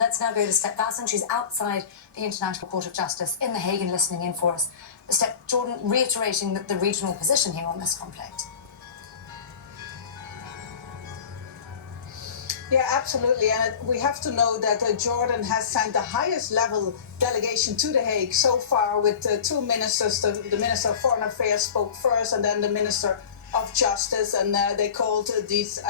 Let's now go to Step Vasson. She's outside the International Court of Justice in The Hague and listening in for us. Step, Jordan reiterating the regional position here on this conflict. Yeah, absolutely. And we have to know that Jordan has sent the highest level delegation to The Hague so far with two ministers. The Minister of Foreign Affairs spoke first, and then the Minister of Justice, and they called this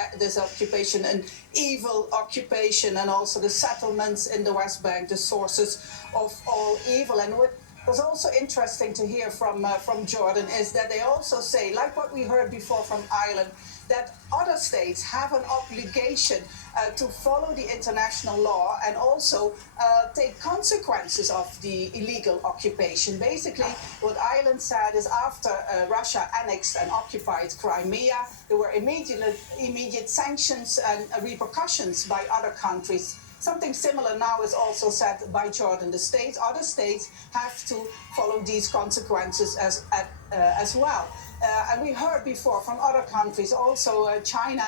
occupation an evil occupation, and also the settlements in the West Bank the sources of all evil. And what was also interesting to hear from Jordan is that they also say, like what we heard before from Ireland, that other states have an obligation to follow the international law and also take consequences of the illegal occupation. Basically, what Ireland said is after Russia annexed and occupied Crimea, there were immediate sanctions and repercussions by other countries. Something similar now is also said by Jordan. Other states have to follow these consequences as well. And we heard before from other countries, also China,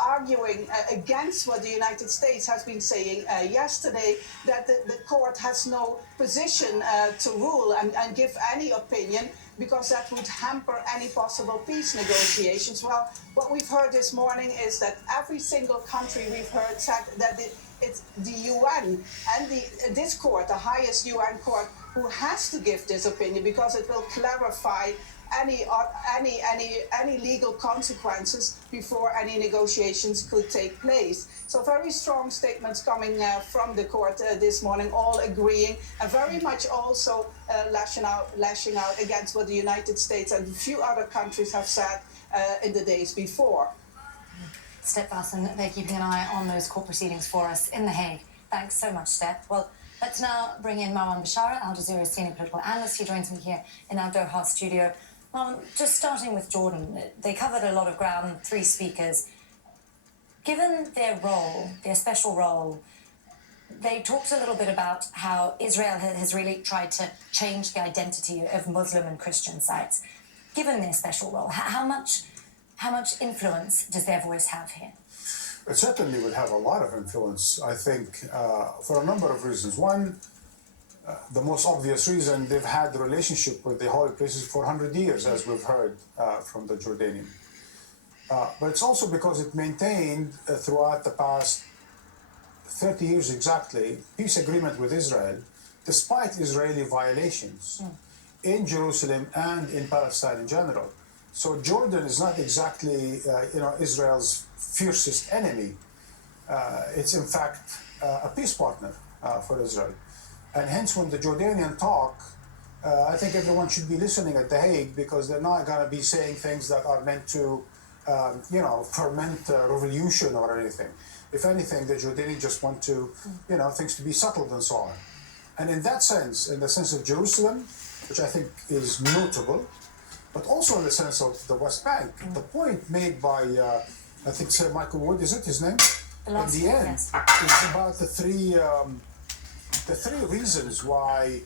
arguing against what the United States has been saying yesterday, that the court has no position to rule and give any opinion, because that would hamper any possible peace negotiations. Well, what we've heard this morning is that every single country we've heard said that it's the UN and this court, the highest UN court, who has to give this opinion, because it will clarify any legal consequences before any negotiations could take place. So very strong statements coming from the court this morning, all agreeing, and very much also lashing out against what the United States and a few other countries have said in the days before. Step Vasson, they're keeping an eye on those court proceedings for us in The Hague. Thanks so much, Step. Well, let's now bring in Marwan Bashara, Al Jazeera's senior political analyst. He joins me here in our Doha studio. Marwan, just starting with Jordan, they covered a lot of ground, 3 speakers. Given their role, their special role, they talked a little bit about how Israel has really tried to change the identity of Muslim and Christian sites. Given their special role, how much influence does their voice have here? It certainly would have a lot of influence, I think, for a number of reasons. One, the most obvious reason, they've had the relationship with the holy places for 100 years, as we've heard from the Jordanian. But it's also because it maintained throughout the past 30 years exactly peace agreement with Israel, despite Israeli violations in Jerusalem and in Palestine in general. So Jordan is not exactly Israel's fiercest enemy. It's in fact a peace partner for Israel. And hence when the Jordanian talk, I think everyone should be listening at The Hague, because they're not going to be saying things that are meant to ferment a revolution or anything. If anything, the Jordanians just want to, things to be settled and so on. And in that sense, in the sense of Jerusalem, which I think is notable, but also in the sense of the West Bank, the point made by, I think Sir Michael Wood, is it his name? In the end, yes. Is about the three reasons why